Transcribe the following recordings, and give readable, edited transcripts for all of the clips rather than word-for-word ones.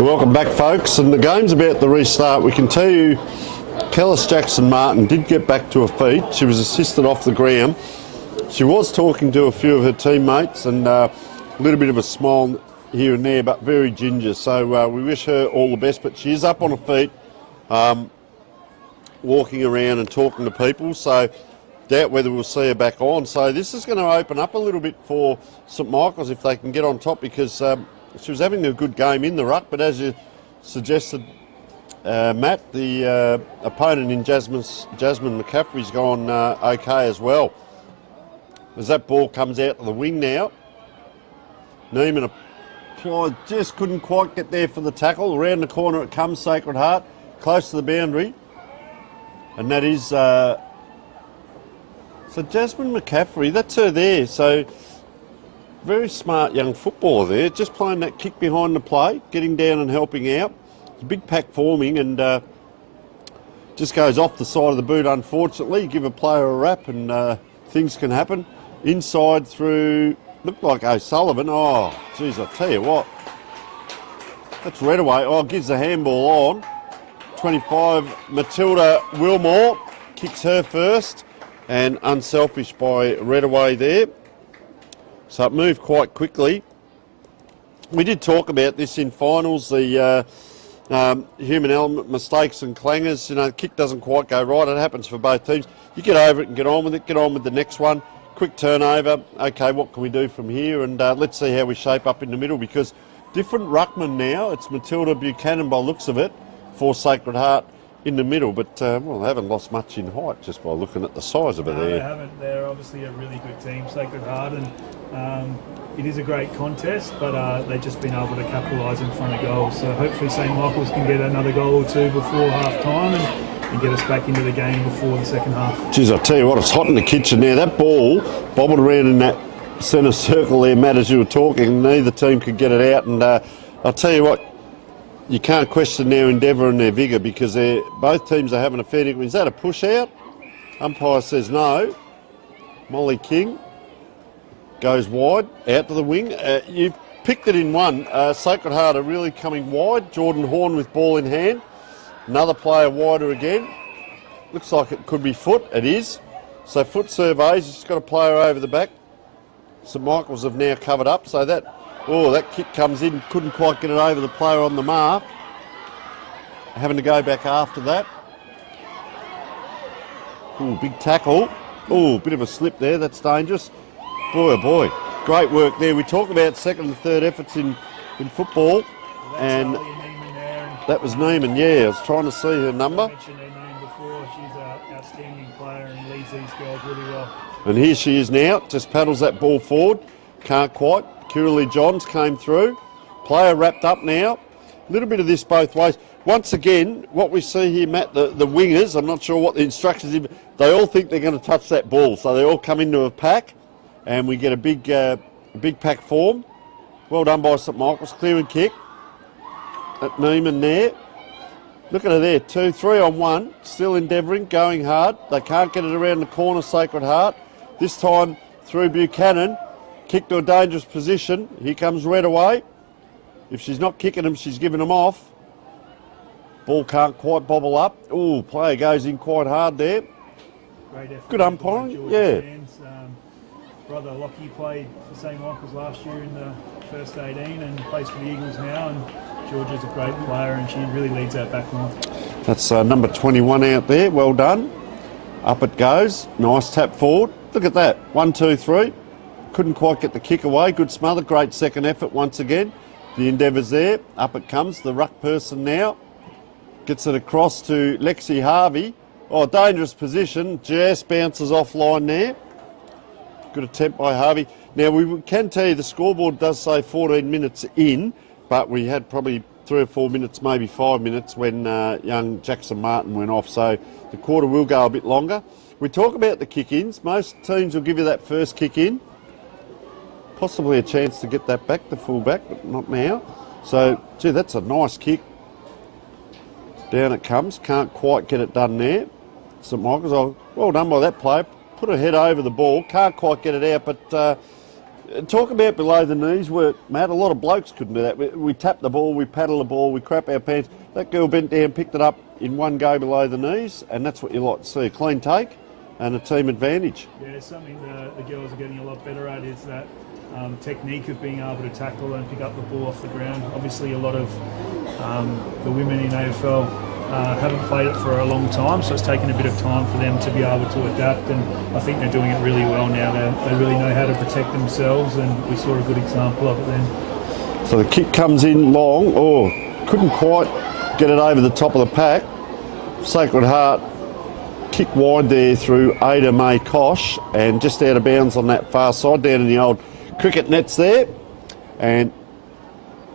Welcome back, folks, and the game's about to restart. We can tell you Kellis Jackson-Martin did get back to her feet. She was assisted off the ground. She was talking to a few of her teammates and a little bit of a smile here and there, but very ginger. So we wish her all the best, but she is up on her feet, walking around and talking to people. So doubt whether we'll see her back on. So this is going to open up a little bit for St Michael's if they can get on top, because she was having a good game in the ruck, but as you suggested, Matt, the opponent in Jasmine McCaffrey's gone okay as well. As that ball comes out to the wing now, Neiman applied, just couldn't quite get there for the tackle. Around the corner it comes, Sacred Heart, close to the boundary. And that is, so Jasmine McCaffrey, that's her there. So very smart young footballer there, just playing that kick behind the play, getting down and helping out. It's a big pack forming and just goes off the side of the boot, unfortunately. You give a player a rap and things can happen. Inside through, looked like O'Sullivan. Oh, geez, I tell you what. That's Redaway. Oh, gives the handball on. 25, Matilda Wilmore kicks her first, and unselfish by Redaway there. So it moved quite quickly. We did talk about this in finals, the human element mistakes and clangers. You know, the kick doesn't quite go right. It happens for both teams. You get over it and get on with it. Get on with the next one. Quick turnover. Okay, what can we do from here? And let's see how we shape up in the middle, because different ruckman now. It's Matilda Buchanan by looks of it for Sacred Heart in the middle, but well, they haven't lost much in height just by looking at the size of it there. They haven't. They're obviously a really good team, Sacred Heart, and it is a great contest, but they've just been able to capitalise in front of goals. So hopefully St Michael's can get another goal or two before half time and get us back into the game before the second half. Geez, I'll tell you what, it's hot in the kitchen now. That ball bobbled around in that centre circle there, Matt, as you were talking. Neither team could get it out, and I'll tell you what, you can't question their endeavour and their vigour, because both teams are having a fair dinkum. Is that a push out? Umpire says no. Molly King goes wide, out to the wing. You've picked it in one. Sacred Heart are really coming wide. Jordan Horn with ball in hand. Another player wider again. Looks like it could be Foot. It is. So Foot surveys. He's got a player over the back. St Michael's have now covered up. So that kick comes in. Couldn't quite get it over the player on the mark. Having to go back after that. Ooh, big tackle. Ooh, bit of a slip there. That's dangerous. Boy, oh boy. Great work there. We talk about second and third efforts in football. And that was Neiman, yeah. I was trying to see her number. I mentioned her name before. She's an outstanding player and leads these girls really well. And here she is now. Just paddles that ball forward. Can't quite. Kiralee Johns came through. Player wrapped up now. A little bit of this both ways. Once again, what we see here, Matt, the wingers, I'm not sure what the instructions are, they all think they're going to touch that ball. So they all come into a pack and we get a big pack form. Well done by St Michael's. Clear and kick. At Neiman there. Look at her there. 2, 3 on 1. Still endeavouring, going hard. They can't get it around the corner, Sacred Heart. This time through Buchanan. Kick to a dangerous position. Here comes Redaway. If she's not kicking them, she's giving them off. Ball can't quite bobble up. Ooh, player goes in quite hard there. Great effort. Good umpiring, yeah. Brother Lockie played for St Michael's last year in the first 18 and plays for the Eagles now. And Georgia's a great player and she really leads our back line. That's number 21 out there. Well done. Up it goes. Nice tap forward. Look at that. 1, 2, 3. Couldn't quite get the kick away. Good smother. Great second effort once again. The endeavour's there. Up it comes. The ruck person now. Gets it across to Lexi Harvey. Oh, dangerous position. Just bounces offline there. Good attempt by Harvey. Now, we can tell you the scoreboard does say 14 minutes in, but we had probably 3 or 4 minutes, maybe 5 minutes when young Jackson Martin went off. So the quarter will go a bit longer. We talk about the kick-ins. Most teams will give you that first kick-in. Possibly a chance to get that back, the full back, but not now. So, gee, that's a nice kick. Down it comes. Can't quite get it done there. St Michael's, well done by that player. Put her head over the ball. Can't quite get it out, but Talk about below the knees work, Matt. A lot of blokes couldn't do that. We tap the ball, we paddle the ball, we crap our pants. That girl bent down, picked it up in one go below the knees, and that's what you like to see, a clean take and a team advantage. Yeah, something the girls are getting a lot better at is that technique of being able to tackle and pick up the ball off the ground. Obviously, a lot of the women in AFL haven't played it for a long time, so it's taken a bit of time for them to be able to adapt, and I think they're doing it really well now. They really know how to protect themselves, and we saw a good example of it then. So the kick comes in long. Oh, couldn't quite get it over the top of the pack. Sacred Heart kick wide there through Ada May Kosh, and just out of bounds on that far side, down in the old cricket nets there. And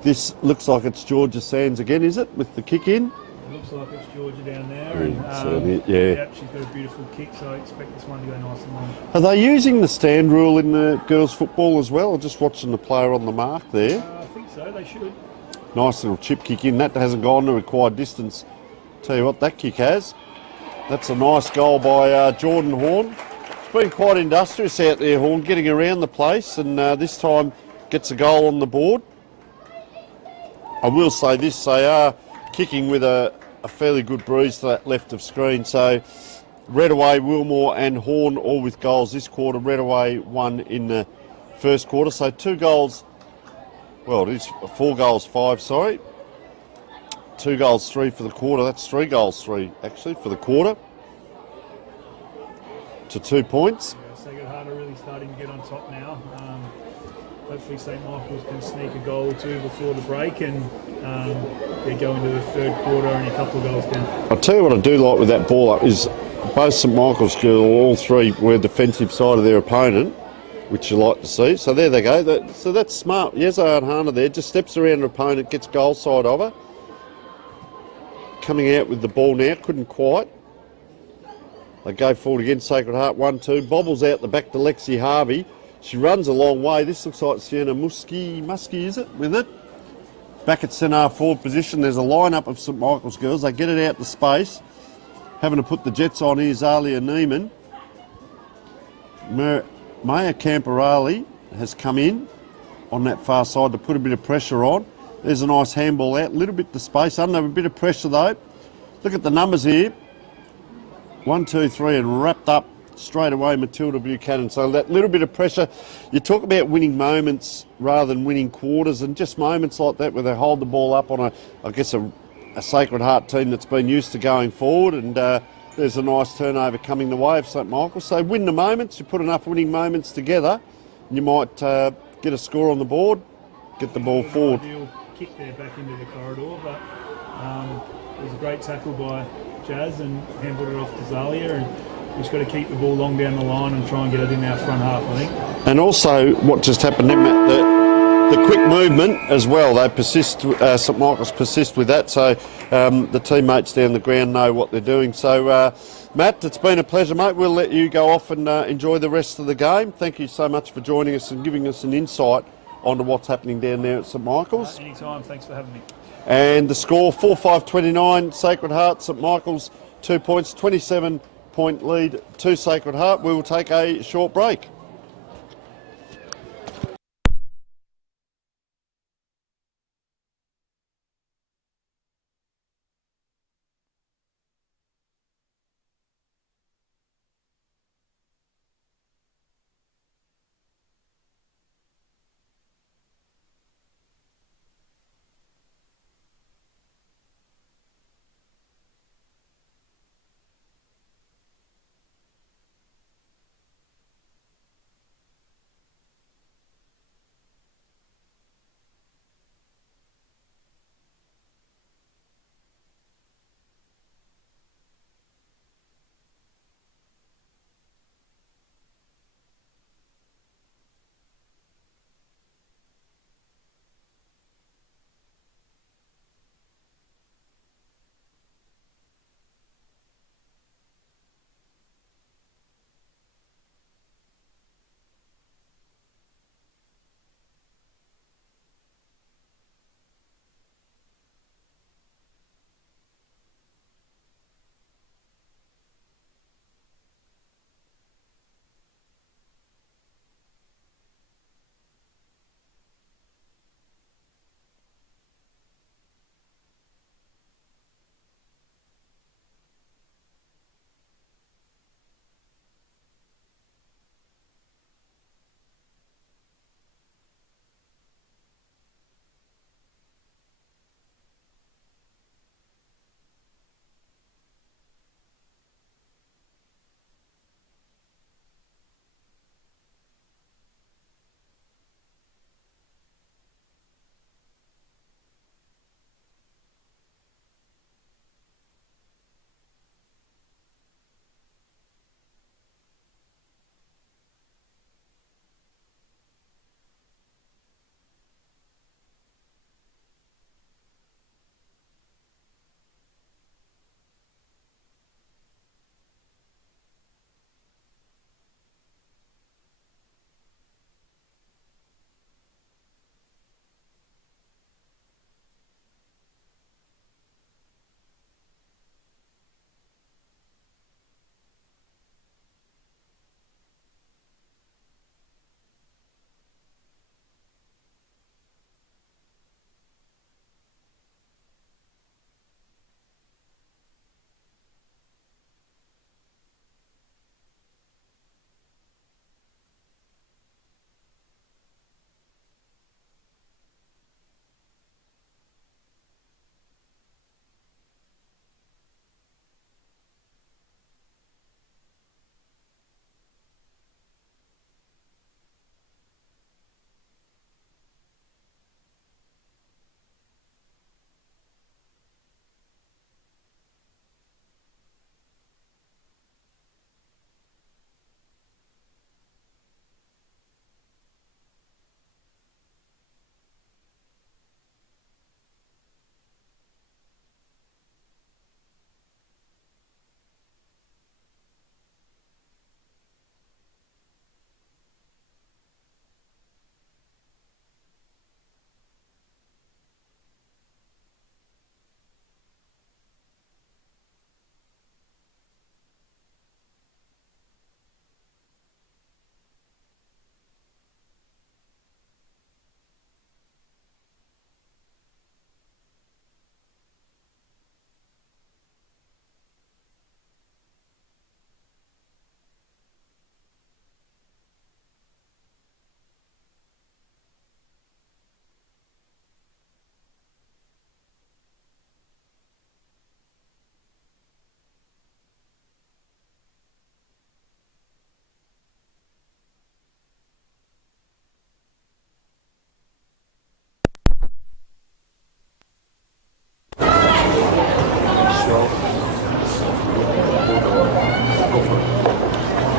this looks like it's Georgia Sands again, is it, with the kick in? It looks like it's Georgia down there, and yeah, she's got a beautiful kick, so I expect this one to go nice and long. Are they using the stand rule in the girls' football as well, or just watching the player on the mark there? I think so, they should. Nice little chip kick in. That hasn't gone the required distance. Tell you what, that kick has. That's a nice goal by Jordan Horn. It's been quite industrious out there, Horn, getting around the place, and this time gets a goal on the board. I will say this, they are kicking with a fairly good breeze to that left of screen. So Redaway, Wilmore and Horn all with goals this quarter. Redaway one in the first quarter. So 2 goals, well, it is 4 goals 5, sorry. 2 goals 3 for the quarter. That's 3 goals 3 actually for the quarter. To 2 points. Yeah, Sacred Heart are really starting to get on top now. Hopefully St Michael's can sneak a goal or 2 before the break, and they go into the third quarter and a couple of goals down. I'll tell you what I do like with that ball up is both St Michael's girls, all 3 were defensive side of their opponent, which you like to see. So there they go. So that's smart. Yezza Hana there just steps around her opponent, gets goal side of her. Coming out with the ball now, couldn't quite. They go forward again, Sacred Heart 1-2. Bobbles out the back to Lexi Harvey. She runs a long way. This looks like Sienna Muskie, is it, with it? Back at centre forward position, there's a lineup of St Michael's girls. They get it out to space. Having to put the Jets on here is Alia Neiman. Maya Camporali has come in on that far side to put a bit of pressure on. There's a nice handball out, a little bit to space. Under a bit of pressure though. Look at the numbers here. 1, 2, 3, and wrapped up straight away Matilda Buchanan. So that little bit of pressure. You talk about winning moments rather than winning quarters, and just moments like that where they hold the ball up on a Sacred Heart team that's been used to going forward, and there's a nice turnover coming the way of St Michael. So win the moments, you put enough winning moments together, and you might get a score on the board, get the ball forward. Ideal kick there back into the corridor, but it was a great tackle by Jazz and handled it off to Zalia, and we just got to keep the ball long down the line and try and get it in our front half, I think. And also what just happened then, Matt, the quick movement as well. They persist, St Michael's persist with that, so the teammates down the ground know what they're doing. So Matt, it's been a pleasure, mate. We'll let you go off and enjoy the rest of the game. Thank you so much for joining us and giving us an insight onto what's happening down there at St Michael's. Anytime, thanks for having me. And the score, 4-5-29, Sacred Heart, St Michael's 2 points, 27-point lead to Sacred Heart. We will take a short break.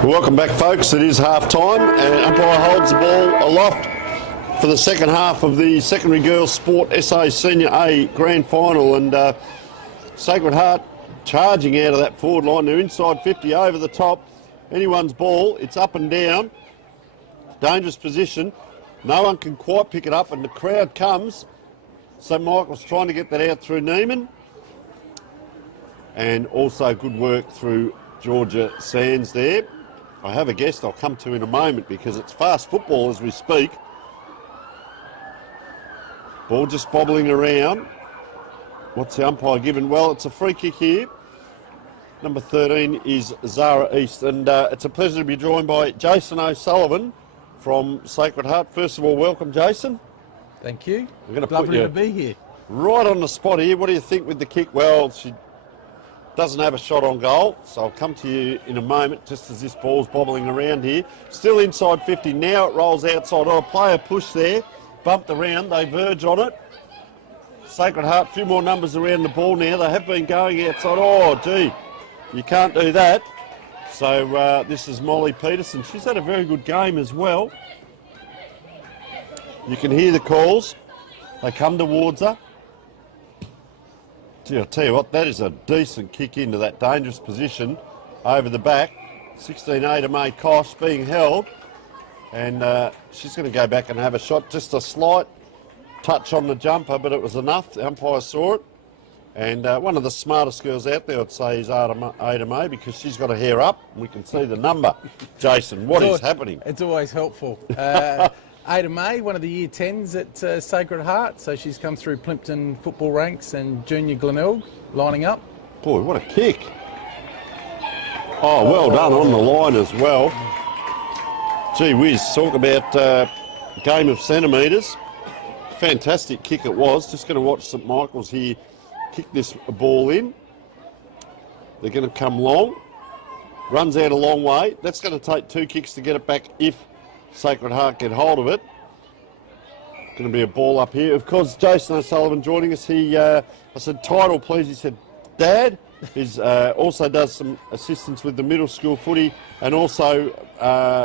Welcome back, folks. It is half time, and umpire holds the ball aloft for the second half of the Secondary Girls Sport SA Senior A Grand Final. And Sacred Heart charging out of that forward line. They're inside 50 over the top. Anyone's ball. It's up and down. Dangerous position. No one can quite pick it up, and the crowd comes. St Michael's trying to get that out through Neiman. And also good work through Georgia Sands there. I have a guest I'll come to in a moment because it's fast football as we speak. Ball just bobbling around. What's the umpire given? Well, it's a free kick here. Number 13 is Zara East, and it's a pleasure to be joined by Jason O'Sullivan from Sacred Heart. First of all, welcome, Jason. Thank you. We're going to Lovely to be here. Right on the spot here. What do you think with the kick? Well, she doesn't have a shot on goal, so I'll come to you in a moment just as this ball's bobbling around here. Still inside 50. Now it rolls outside. Oh, a player push there. Bumped around. They verge on it. Sacred Heart, a few more numbers around the ball now. They have been going outside. Oh, gee, you can't do that. So this is Molly Peterson. She's had a very good game as well. You can hear the calls. They come towards her. Gee, I'll tell you what, that is a decent kick into that dangerous position over the back. 16A to May Kosh being held. And she's going to go back and have a shot. Just a slight touch on the jumper, but it was enough. The umpire saw it. And one of the smartest girls out there, I'd say, is Ada May, because she's got her hair up. We can see the number. Jason, what is happening? It's always helpful. Ada May, one of the Year 10s at Sacred Heart. So she's come through Plimpton football ranks and Junior Glenelg lining up. Boy, what a kick. Oh, well done on the line as well. Gee whiz, talk about game of centimetres. Fantastic kick it was. Just going to watch St Michael's here kick this ball in. They're going to come long. Runs out a long way. That's going to take 2 kicks to get it back if Sacred Heart get hold of it. Going to be a ball up here. Of course, Jason O'Sullivan joining us. I said, title please. He said, Dad. He also does some assistance with the middle school footy and also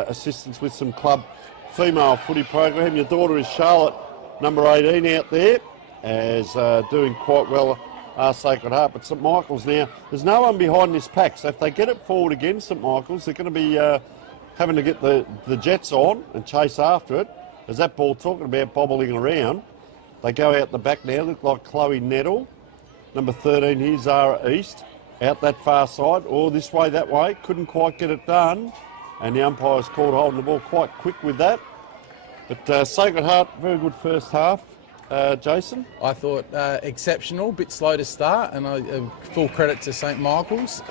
assistance with some club female footy program. Your daughter is Charlotte, number 18 out there, as doing quite well at Sacred Heart. But St Michael's now, there's no one behind this pack, so if they get it forward again, St Michael's, they're going to be having to get the Jets on and chase after it. As that ball, talking about bobbling around, they go out the back now, look like Chloe Nettle. Number 13 here, Zara East, out that far side, or this way, that way. Couldn't quite get it done, and the umpire's called holding the ball quite quick with that. But Sacred Heart, very good first half. Jason? I thought exceptional, bit slow to start, and full credit to St Michael's.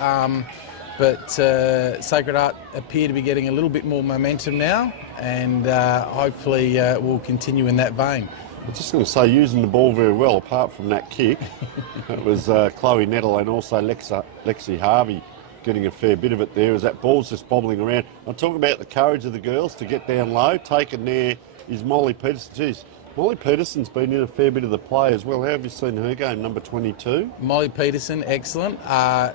But Sacred Heart appear to be getting a little bit more momentum now, and hopefully we'll continue in that vein. I'm just going to say, using the ball very well, apart from that kick. It was Chloe Nettle and also Lexi Harvey getting a fair bit of it there as that ball's just bobbling around. I'm talking about the courage of the girls to get down low. Taken there is Molly Peterson. Geez, Molly Peterson's been in a fair bit of the play as well. How have you seen her game, number 22? Molly Peterson, excellent.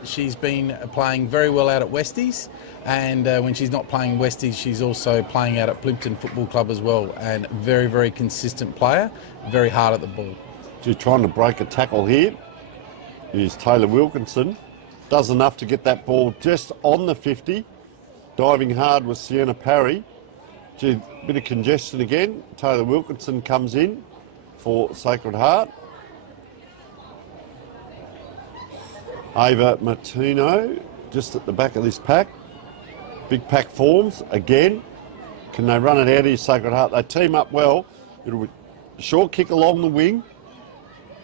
She's been playing very well out at Westies, and when she's not playing Westies, she's also playing out at Plimpton Football Club as well, and very, very consistent player, very hard at the ball. She's trying to break a tackle here. Here's Taylor Wilkinson. Does enough to get that ball just on the 50. Diving hard was Sienna Parry. Gee, bit of congestion again. Taylor Wilkinson comes in for Sacred Heart. Ava Martino just at the back of this pack. Big pack forms again. Can they run it out here, Sacred Heart? They team up well. It'll be a short kick along the wing.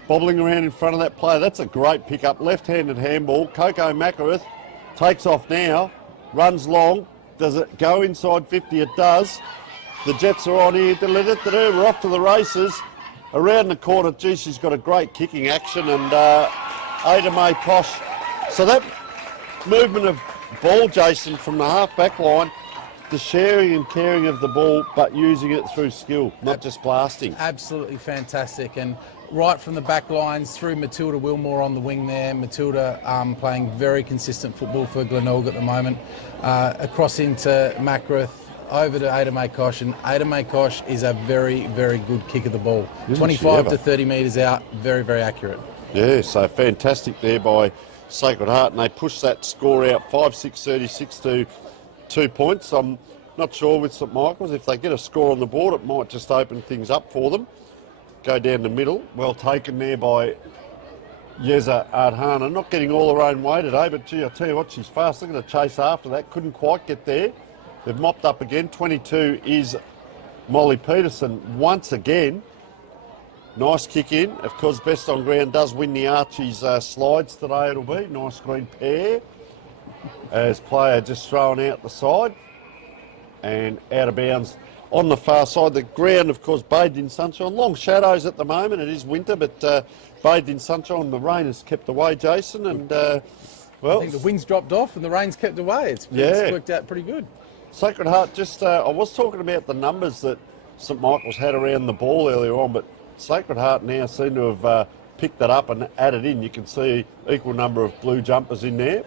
Bobbling around in front of that player. That's a great pick-up. Left-handed handball. Coco Macareth takes off now. Runs long. Does it go inside 50? It does. The Jets are on here. We're off to the races. Around the corner. Gee, she's got a great kicking action. And Ada May Posh. So that movement of ball, Jason, from the half-back line, the sharing and caring of the ball, but using it through skill, not just blasting. Absolutely fantastic. And right from the back lines through Matilda Wilmore on the wing there. Matilda playing very consistent football for Glenorg at the moment. Across into Mackworth, over to Ada Makosh, and Ada Makosh is a very, very good kick of the ball. 25 to 30 metres out, very, very accurate. Yeah, so fantastic there by Sacred Heart, and they push that score out 5-6-36 to 2 points. I'm not sure with St Michael's, if they get a score on the board, it might just open things up for them. Go down the middle, well taken there by Yeza Ardhana, not getting all her own way today, but gee, I tell you what, she's fast. Look at the chase after that, couldn't quite get there. They've mopped up again. 22 is Molly Peterson once again. Nice kick in. Of course, best on ground does win the Archie's slides today, it'll be. Nice green pair. As player just thrown out the side and out of bounds on the far side. The ground, of course, bathed in sunshine. Long shadows at the moment. It is winter, but bathed in sunshine. The rain has kept away, Jason, and well, I think the wind's dropped off and the rain's kept away. It's worked out pretty good. Sacred Heart, just I was talking about the numbers that St Michael's had around the ball earlier on, but Sacred Heart now seem to have picked that up and added in. You can see equal number of blue jumpers in there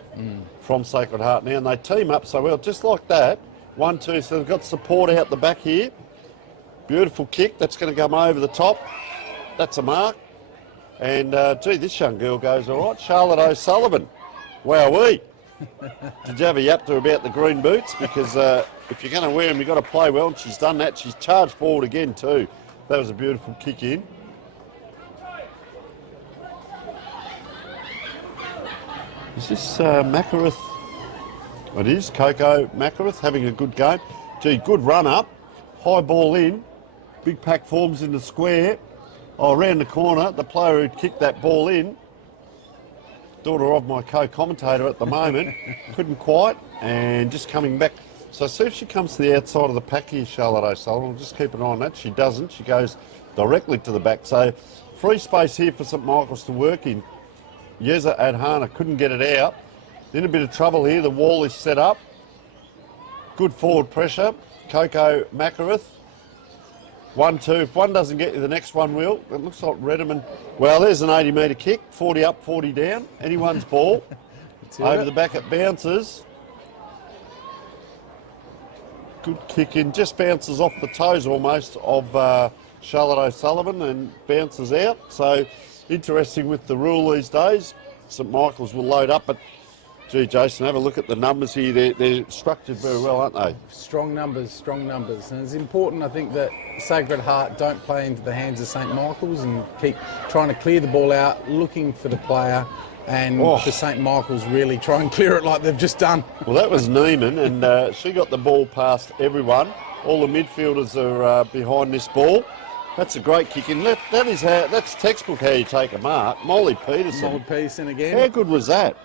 from Sacred Heart now, and they team up so well, just like that. 1-2, so they've got support out the back here. Beautiful kick, that's going to come over the top. That's a mark. And gee, this young girl goes all right. Charlotte O'Sullivan. Wowee. Did you have a yap to her about the green boots? Because if you're going to wear them, you've got to play well, and she's done that. She's charged forward again too. That was a beautiful kick in. Is this Mackworth? It is Coco Mackworth having a good game. Gee, good run up. High ball in. Big pack forms in the square. Oh, around the corner, the player who kicked that ball in, daughter of my co-commentator at the moment, couldn't quite, and just coming back. So see if she comes to the outside of the pack here, Charlotte O'Sullivan. We'll just keep an eye on that. She doesn't. She goes directly to the back. So free space here for St Michael's to work in. Yeza Adhana couldn't get it out. In a bit of trouble here. The wall is set up. Good forward pressure. Coco Mackworth. 1-2. If one doesn't get you, the next one will. It looks like Redderman. Well, there's an 80-metre kick. 40 up, 40 down. Anyone's ball. Over the back it bounces. Good kick in. Just bounces off the toes almost of Charlotte O'Sullivan and bounces out. So interesting with the rule these days. St Michael's will load up, but gee, Jason, have a look at the numbers here. They're structured very well, aren't they? Strong numbers, strong numbers. And it's important, I think, that Sacred Heart don't play into the hands of St Michael's and keep trying to clear the ball out, looking for the player, and for St Michael's really try and clear it like they've just done. Well, that was Neiman, and she got the ball past everyone. All the midfielders are behind this ball. That's a great kick in. That's textbook how you take a mark. Molly Peterson. Molly Peterson again. How good was that?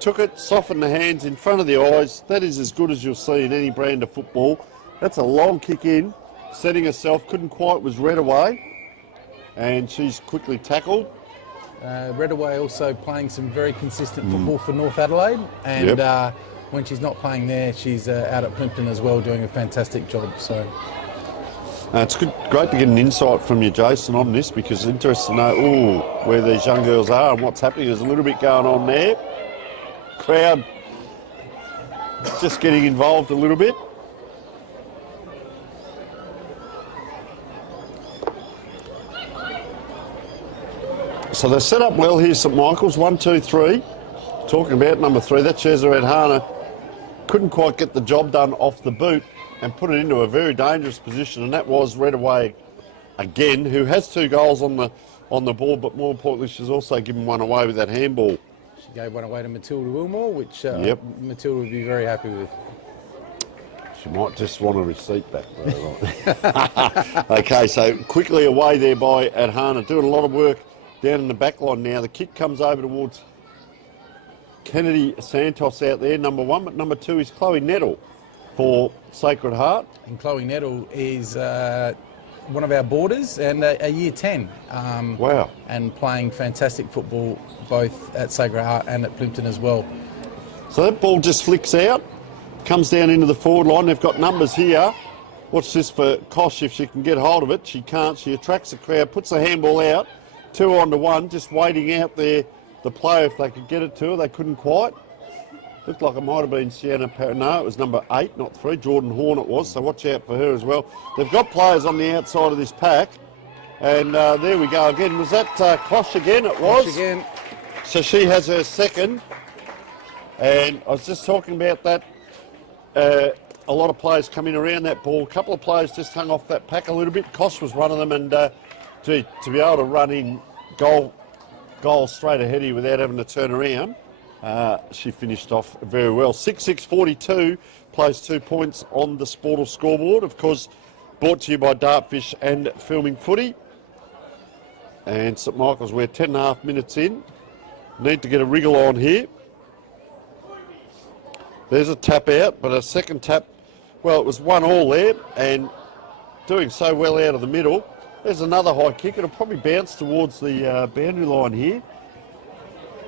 Took it, softened the hands in front of the eyes. That is as good as you'll see in any brand of football. That's a long kick in, setting herself, couldn't quite, was read away, and she's quickly tackled. Redaway also playing some very consistent football for North Adelaide, and when she's not playing there, she's out at Plimpton as well, doing a fantastic job. So it's great to get an insight from you, Jason, on this, because it's interesting to know where these young girls are and what's happening. There's a little bit going on there. Crowd just getting involved a little bit. So they're set up well here, St Michael's. 1, 2, 3. Talking about number 3, that's Yeza Adhana. Couldn't quite get the job done off the boot and put it into a very dangerous position, and that was Redaway again, who has 2 goals on the ball, but more importantly, she's also given one away with that handball. She gave one away to Matilda Wilmore, which Matilda would be very happy with. She might just want a receipt back. Right? Okay, so quickly away there by Adhana, doing a lot of work down in the back line now. The kick comes over towards Kennedy Santos out there, number 1, but number 2 is Chloe Nettle for Sacred Heart. And Chloe Nettle is one of our boarders and a year 10. Wow. And playing fantastic football both at Sacred Heart and at Plimpton as well. So that ball just flicks out, comes down into the forward line. They've got numbers here. Watch this for Kosh if she can get hold of it. She can't. She attracts the crowd, puts the handball out. 2 on to 1, just waiting out there. The player, if they could get it to her, they couldn't quite. Looked like it might have been Sienna No, it was number 8, not 3. Jordan Horn it was, so watch out for her as well. They've got players on the outside of this pack. And there we go again. Was that Kosh again? It was. Kosh again. So she has her second. And I was just talking about that. A lot of players coming around that ball. A couple of players just hung off that pack a little bit. Kosh was one of them. And to be able to run in goal straight ahead of you without having to turn around, she finished off very well. 6-6-42 plays 2 points on the Sportal scoreboard. Of course, brought to you by Dartfish and Filming Footy. And St Michael's, we're 10.5 minutes in. Need to get a wriggle on here. There's a tap out, but a second tap, well, it was 1-1 there, and doing so well out of the middle. There's another high kick. It'll probably bounce towards the boundary line here.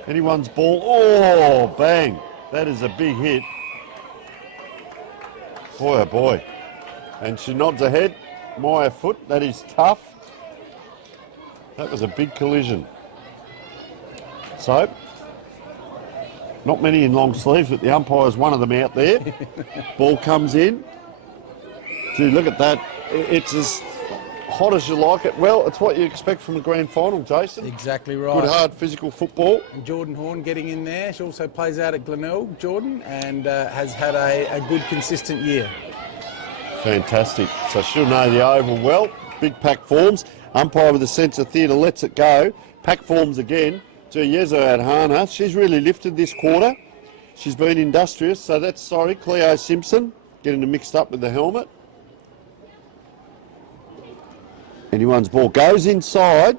Anyone's ball. Oh, bang. That is a big hit. Boy, oh boy. And she nods ahead. Maya Foot, that is tough. That was a big collision. So, not many in long sleeves, but the umpire's one of them out there. Ball comes in. Gee, look at that. It's as hot as you like it. Well, it's what you expect from a grand final, Jason. Exactly right. Good, hard, physical football. And Jordan Horn getting in there. She also plays out at Glenelg, Jordan, and has had a good, consistent year. Fantastic. So she'll know the oval well. Big pack forms. Umpire with a sense of theatre lets it go. Pack forms again. Yezo Adhana. She's really lifted this quarter. She's been industrious. So that's, sorry, Cleo Simpson getting them mixed up with the helmet. Anyone's ball goes inside.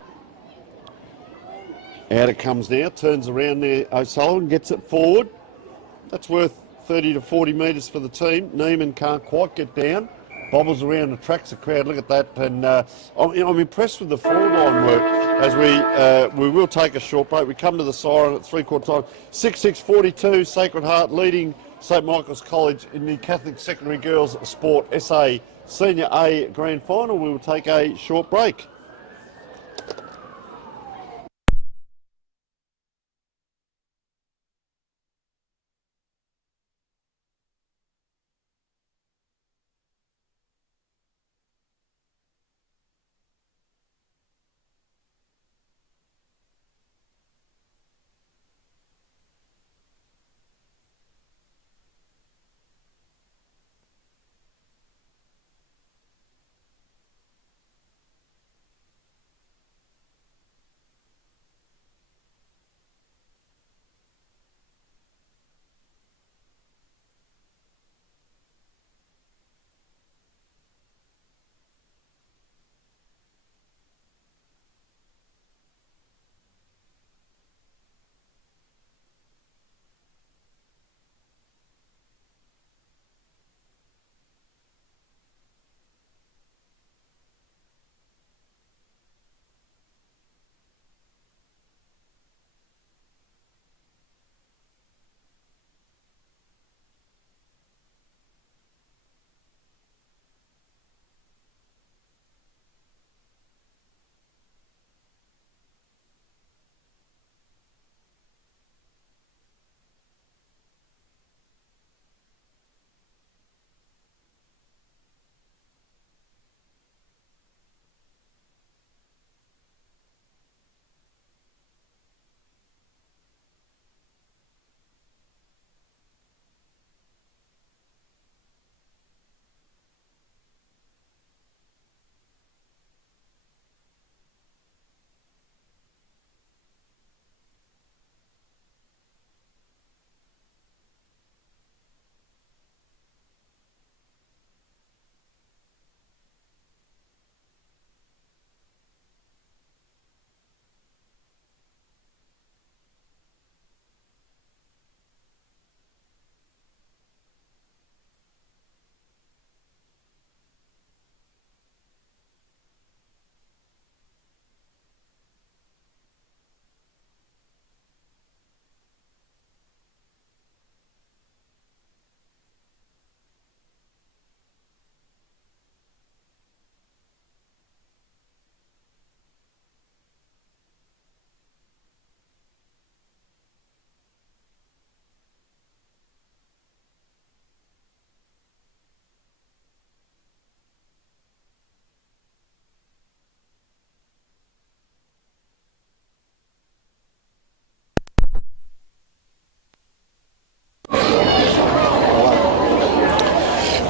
Out it comes now. Turns around there. O'Sullivan gets it forward. That's worth 30 to 40 metres for the team. Neiman can't quite get down. Bobbles around, attracts the crowd. Look at that. And I'm impressed with the forward line work. As we will take a short break. We come to the siren at 3/4 time. 6-6-42, Sacred Heart leading St Michael's College in the Catholic Secondary Girls Sport SA Senior A Grand Final. We will take a short break.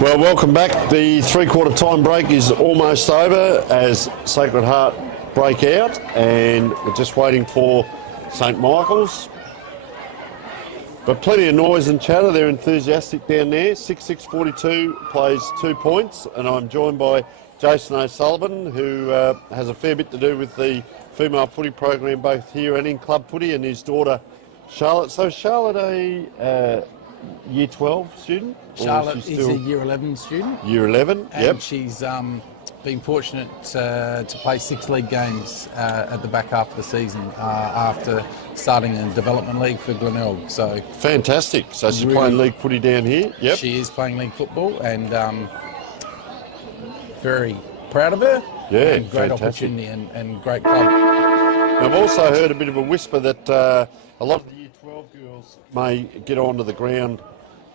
Well, welcome back. The three-quarter time break is almost over as Sacred Heart break out, and we're just waiting for St Michael's. But plenty of noise and chatter. They're enthusiastic down there. 6-6-42 plays 2 points, and I'm joined by Jason O'Sullivan, who has a fair bit to do with the female footy program both here and in club footy, and his daughter Charlotte. So Charlotte, a Year 12 student? Charlotte is a Year 11 student. Year 11, and yep. She's been fortunate to play 6 league games at the back half of the season after starting in development league for Glenelg. So fantastic. So she's really, playing league footy down here. Yep. She is playing league football, and very proud of her. Yeah, and great fantastic. opportunity and great club. I've also heard a bit of a whisper that a lot of the Year 12 girls may get onto the ground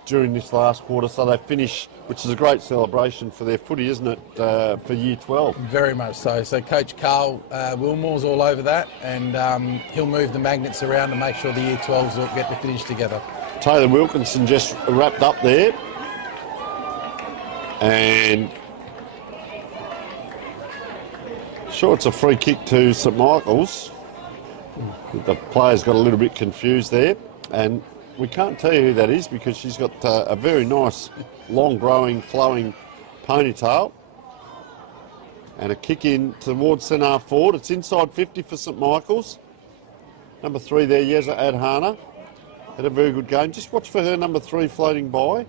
during this last quarter, so they finish, which is a great celebration for their footy, isn't it, for Year 12? Very much so. So Coach Carl Wilmore's all over that, and he'll move the magnets around to make sure the Year 12s will get to finish together. Taylor Wilkinson just wrapped up there, and sure, it's a free kick to St Michael's. The players got a little bit confused there, and we can't tell you who that is because she's got a very nice, long growing, flowing ponytail. And a kick in towards centre half forward. It's inside 50 for St Michael's. Number 3 there, Yeza Adhana. Had a very good game. Just watch for her number 3 floating by.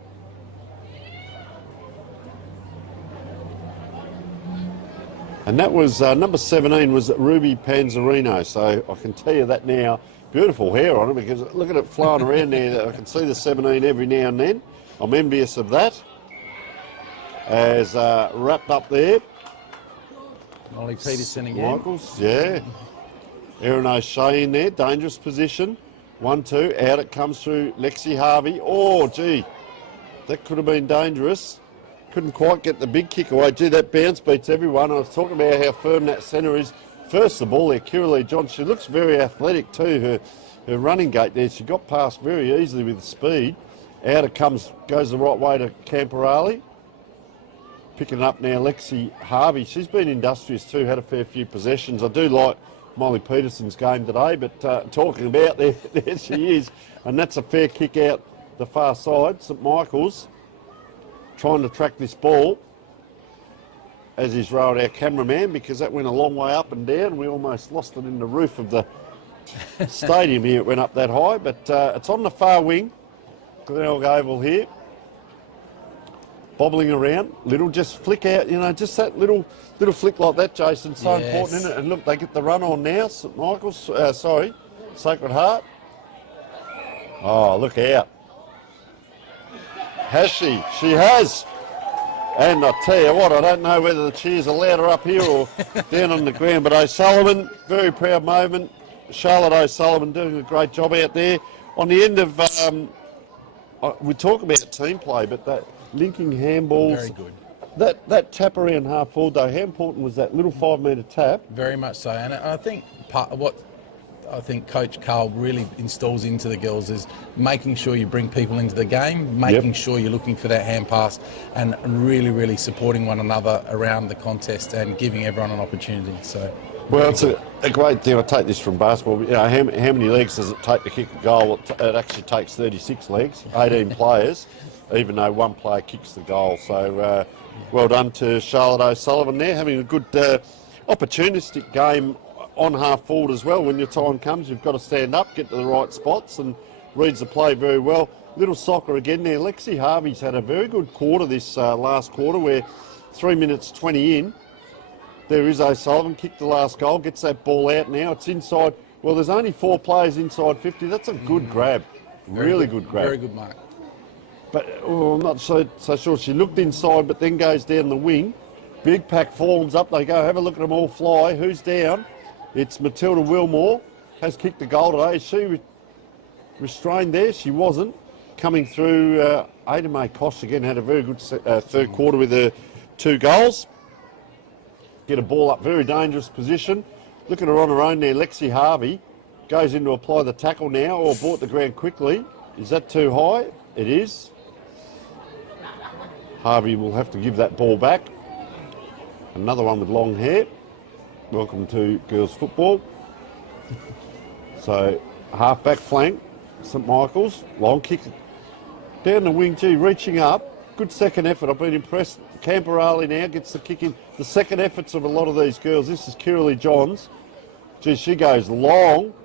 And that was number 17 was Ruby Panzerino. So I can tell you that now. Beautiful hair on it because look at it flowing around there. I can see the 17 every now and then. I'm envious of that. As wrapped up there. Molly Peterson again. Michaels, yeah. Erin O'Shea in there, dangerous position. 1-2, out it comes through Lexi Harvey. Oh, gee, that could have been dangerous. Couldn't quite get the big kick away. Gee, that bounce beats everyone. I was talking about how firm that centre is. First the ball there, Kiralee John. She looks very athletic too. Her running gait there, she got past very easily with speed. Out it comes, goes the right way to Camperali. Picking it up now, Lexi Harvey. She's been industrious too, had a fair few possessions. I do like Molly Peterson's game today, but talking about there she is. And that's a fair kick out the far side. St Michael's trying to track this ball, as is rolled our cameraman, because that went a long way up and down. We almost lost it in the roof of the stadium here. It went up that high, but it's on the far wing. Glenelg Oval here. Bobbling around, little just flick out, you know, just that little flick like that, Jason, so important, isn't it? And look, they get the run on now, St Michael's, Sacred Heart. Oh, look out. Has she? She has. And I tell you what, I don't know whether the cheers are louder up here or down on the ground, but O'Sullivan, very proud moment. Charlotte O'Sullivan doing a great job out there. On the end of, we talk about team play, but that linking handballs. Very good. That tap around half forward though, how important was that little 5 metre tap? Very much so, and I think part of what I think Coach Carl really installs into the girls is making sure you bring people into the game, making sure you're looking for that hand pass, and really, really supporting one another around the contest and giving everyone an opportunity. So, well, it's a great thing. I take this from basketball. You know, how many legs does it take to kick a goal? It actually takes 36 legs, 18 players, even though one player kicks the goal. So, well done to Charlotte O'Sullivan there, having a good opportunistic game on half forward as well. When your time comes, you've got to stand up, get to the right spots, and reads the play very well. Little soccer again there. Lexi Harvey's had a very good quarter this last quarter, where 3 minutes 20 in, there is O'Sullivan, kicked the last goal, gets that ball out now. It's inside. Well, there's only 4 players inside 50. That's a good grab. Really good grab. Very good mark. But I'm not so sure. She looked inside, but then goes down the wing. Big pack forms up. They go, have a look at them all fly. Who's down? It's Matilda Wilmore, has kicked the goal today. Is she restrained there? She wasn't. Coming through, Ada May Kosh again had a very good third quarter with her 2 goals. Get a ball up, very dangerous position. Look at her on her own there, Lexi Harvey. Goes in to apply the tackle now, or brought the ground quickly. Is that too high? It is. Harvey will have to give that ball back. Another one with long hair. Welcome to girls football. So half-back flank, St Michael's, long kick down the wing, reaching up. Good second effort, I've been impressed. Camperali now gets the kick in. The second efforts of a lot of these girls. This is Kiralee Johns. She goes long.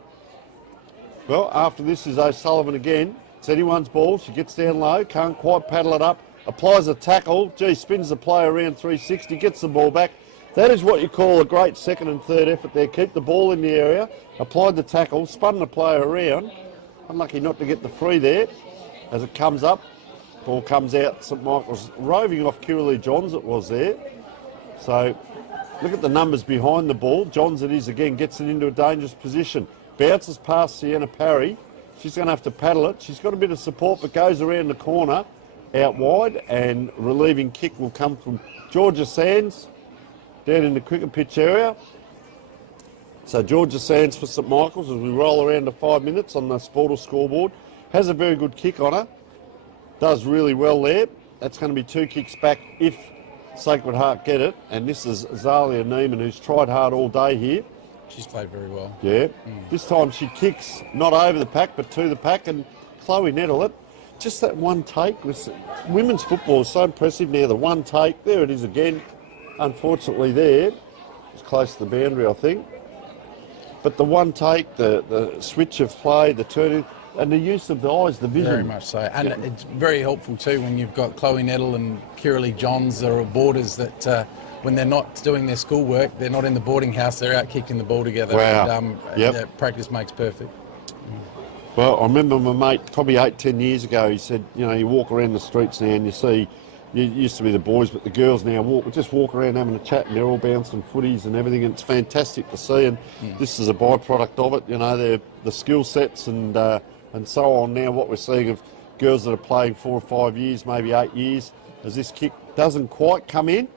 Well, after this is O'Sullivan again. It's anyone's ball. She gets down low, can't quite paddle it up. Applies a tackle. Spins the player around 360, gets the ball back. That is what you call a great second and third effort there. Keep the ball in the area, applied the tackle, spun the player around. Unlucky not to get the free there. As it comes up, ball comes out. St Michael's roving off Kiralee Johns, it was there. So look at the numbers behind the ball. Johns it is again, gets it into a dangerous position. Bounces past Sienna Parry. She's going to have to paddle it. She's got a bit of support, but goes around the corner out wide, and relieving kick will come from Georgia Sands down in the cricket pitch area. So Georgia Sands for St Michael's as we roll around to 5 minutes on the Sportal scoreboard. Has a very good kick on her. Does really well there. That's going to be 2 kicks back if Sacred Heart get it. And this is Zalia Neiman, who's tried hard all day here. She's played very well. Yeah. This time she kicks not over the pack, but to the pack, and Chloe Nettle it. Just that one take. Women's football is so impressive now. The one take, there it is again. Unfortunately there. It's close to the boundary, I think. But the one take, the switch of play, the turning, and the use of the eyes, the vision. Very much so. And it's very helpful too when you've got Chloe Nettle and Kiralee Johns or boarders that when they're not doing their schoolwork, they're not in the boarding house, they're out kicking the ball together. Wow. And practice makes perfect. Well, I remember my mate, probably 8-10 years ago, he said, you know, you walk around the streets now and you see, it used to be the boys, but the girls now just walk around having a chat, and they're all bouncing footies and everything, and it's fantastic to see, and this is a byproduct of it, you know, the skill sets and so on now, what we're seeing of girls that are playing 4 or 5 years, maybe 8 years, as this kick doesn't quite come in.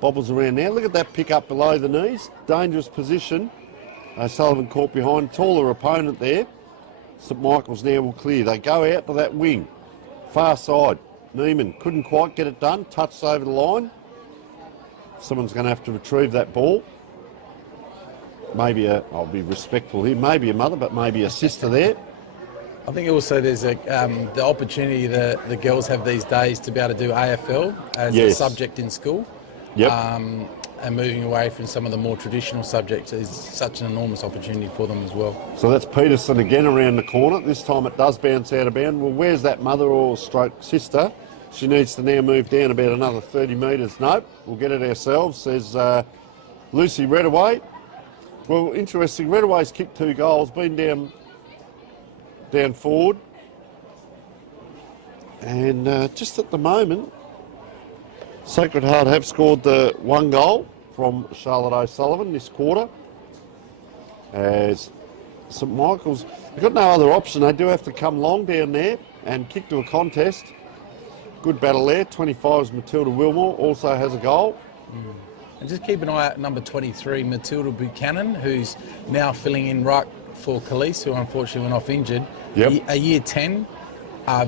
Bobbles around now. Look at that pick up below the knees. Dangerous position. Sullivan caught behind. Taller opponent there. St Michael's now will clear. They go out to that wing. Far side. Neiman couldn't quite get it done. Touched over the line. Someone's going to have to retrieve that ball. Maybe I'll be respectful here, maybe a mother, but maybe a sister there. I think also there's the opportunity that the girls have these days to be able to do AFL as a subject in school. Yep. And moving away from some of the more traditional subjects is such an enormous opportunity for them as well. So that's Peterson again around the corner. This time it does bounce out of bound. Well, where's that mother or stroke sister? She needs to now move down about another 30 metres. Nope, we'll get it ourselves, says Lucy Redaway. Well, interesting, Redaway's kicked 2 goals, been down forward. And just at the moment, Sacred Heart have scored the 1 goal from Charlotte O'Sullivan this quarter. As St Michael's, they've got no other option. They do have to come long down there and kick to a contest. Good battle there. 25's Matilda Wilmore also has a goal. And just keep an eye out number 23, Matilda Buchanan, who's now filling in ruck for Khalees, who unfortunately went off injured. Yep. A year 10.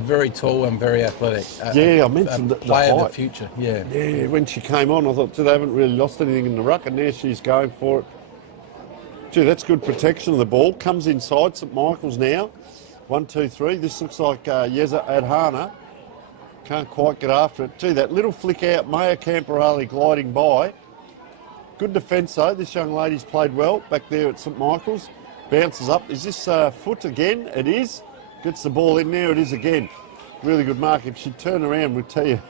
Very tall and very athletic. I mentioned the player height. of the future. Yeah. Yeah, when she came on, I thought, they haven't really lost anything in the ruck, and now she's going for it. Gee, that's good protection of the ball. Comes inside St Michael's now. 1, 2, 3. This looks like Yeza Adhana. Can't quite get after it. Gee, that little flick out, Maya Camperali gliding by. Good defence though. This young lady's played well back there at St Michael's. Bounces up. Is this foot again? It is. Gets the ball in there, it is again. Really good mark. If she'd turn around, we'd tell you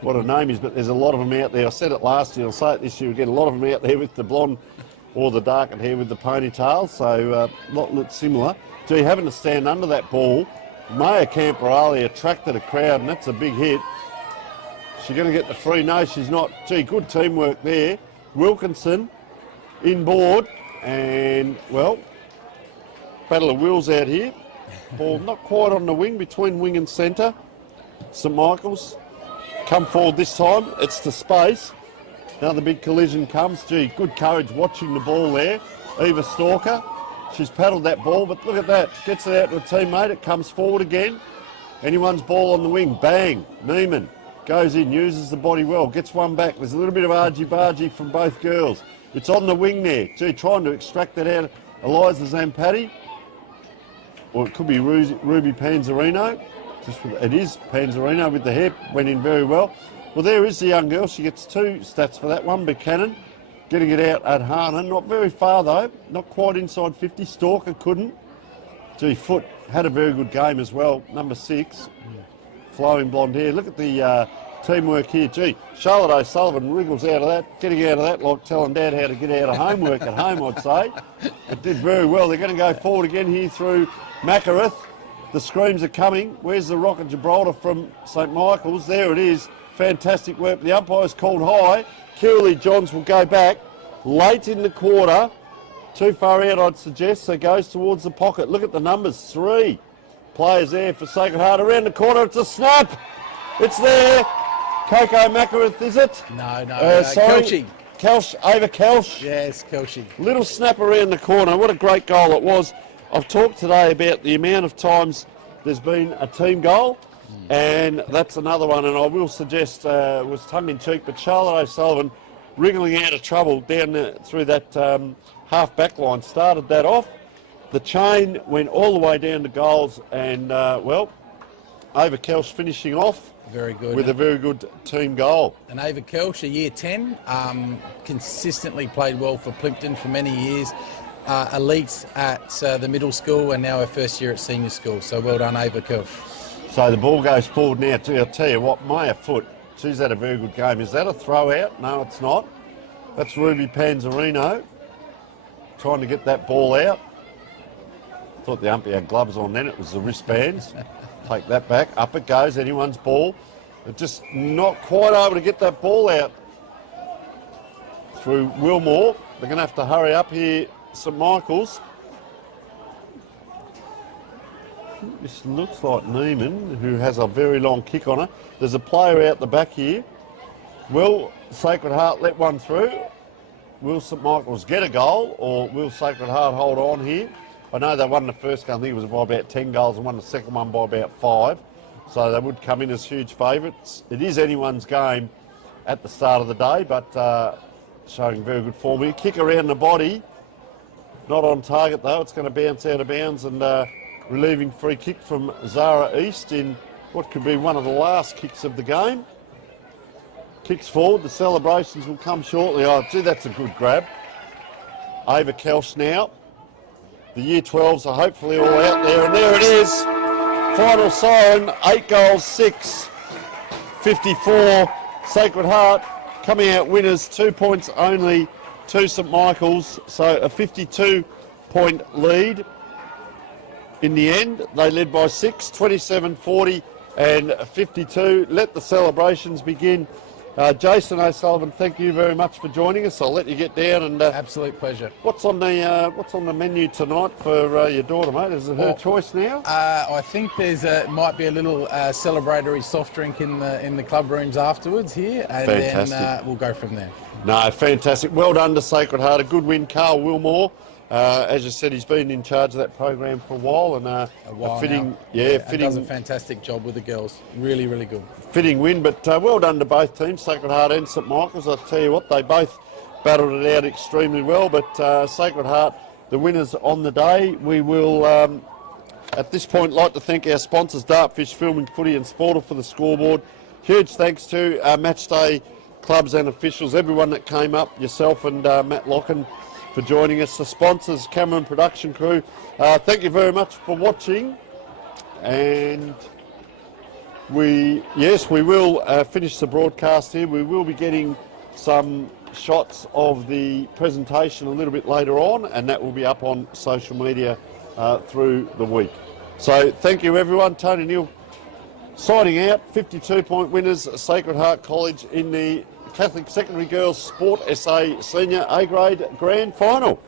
what her name is, but there's a lot of them out there. I said it last year, I'll say it this year again. A lot of them out there with the blonde or the darkened hair with the ponytail, so not similar. Gee, having to stand under that ball. Maya Camperali attracted a crowd, and that's a big hit. She's going to get the free? No, she's not. Gee, good teamwork there. Wilkinson inboard, and, well, battle of wills out here. Ball not quite on the wing, between wing and centre. St Michael's come forward this time. It's to space. Another big collision comes. Gee, good courage watching the ball there. Eva Stalker. She's paddled that ball, but look at that. Gets it out to a teammate. It comes forward again. Anyone's ball on the wing. Bang. Neiman. Goes in, uses the body well, gets one back. There's a little bit of argy-bargy from both girls. It's on the wing there. Gee, trying to extract that out of Eliza Zampatti. Or it could be Ruby Panzarino. It is Panzarino with the hip, went in very well. Well, there is the young girl. She gets 2 stats for that one. Buchanan getting it out at Hana. Not very far though, not quite inside 50. Stalker couldn't. Gee, Foot had a very good game as well. Number 6, flowing blonde hair. Look at the teamwork here. Gee, Charlotte O'Sullivan wriggles out of that, getting out of that like telling Dad how to get out of homework at home, I'd say. It did very well. They're going to go forward again here through Macareth. The screams are coming. Where's the Rocket Gibraltar from St Michael's? There it is. Fantastic work. The umpire's called high. Kirley Johns will go back late in the quarter. Too far out, I'd suggest, so goes towards the pocket. Look at the numbers. 3 players there for Sacred Heart. Around the corner, it's a snap. It's there. Coco Macareth, is it? No, sorry. Ava Kelch. Yes, Kelchy. Little snap around the corner. What a great goal it was. I've talked today about the amount of times there's been a team goal, and that's another one. And I will suggest, was tongue-in-cheek, but Charlotte O'Sullivan wriggling out of trouble down through that half-back line started that off. The chain went all the way down to goals, and, well, Ava Kelch finishing off. Very good. With a very good team goal. And Ava Kelch, a year 10, consistently played well for Plimpton for many years. Elite at the middle school, and now her first year at senior school. So well done, Ava Kelch. So the ball goes forward now. I'll tell you what, Maya Foot, she's had a very good game. Is that a throw out? No, it's not. That's Ruby Panzarino trying to get that ball out. Thought the umpire had gloves on then. It was the wristbands. Take that back. Up it goes. Anyone's ball. They're just not quite able to get that ball out through Wilmore. They're going to have to hurry up here, St Michael's. This looks like Neiman, who has a very long kick on her. There's a player out the back here. Will Sacred Heart let one through? Will St Michael's get a goal, or will Sacred Heart hold on here? I know they won the first game, I think it was by about 10 goals, and won the second one by about 5. So they would come in as huge favourites. It is anyone's game at the start of the day, but showing very good form here. Kick around the body, not on target though. It's going to bounce out of bounds, and relieving free kick from Zara East in what could be one of the last kicks of the game. Kicks forward, the celebrations will come shortly. Oh, gee, that's a good grab. Ava Kelch now. The year 12s are hopefully all out there, and there it is. Final siren, 8 goals, 6, 54. Sacred Heart coming out winners, 2 points only to St Michael's, so a 52-point lead. In the end, they led by 6, 27-40 and 52. Let the celebrations begin. Jason O'Sullivan, thank you very much for joining us. I'll let you get down and absolute pleasure. What's on the menu tonight for your daughter, mate? Is it her choice now? I think there's might be a little celebratory soft drink in the club rooms afterwards here, and fantastic. Then we'll go from there. No, fantastic. Well done to Sacred Heart. A good win, Carl Wilmore. As you said, he's been in charge of that program for a while, and a fitting, now. Fitting. Does a fantastic job with the girls. Really, really good. Fitting win, but well done to both teams, Sacred Heart and St Michael's. I tell you what, they both battled it out extremely well. But Sacred Heart, the winners on the day. We will, at this point, like to thank our sponsors, Dartfish Filming, Footy and Sporter, for the scoreboard. Huge thanks to our matchday clubs and officials, everyone that came up, yourself and Matt Locken, for joining us. The sponsors, Cameron Production Crew, thank you very much for watching. And we will finish the broadcast here. We will be getting some shots of the presentation a little bit later on, and that will be up on social media through the week. So thank you everyone. Tony Neal signing out. 52-point winners, Sacred Heart College in the Catholic Secondary Girls Sport SA Senior A-Grade Grand Final.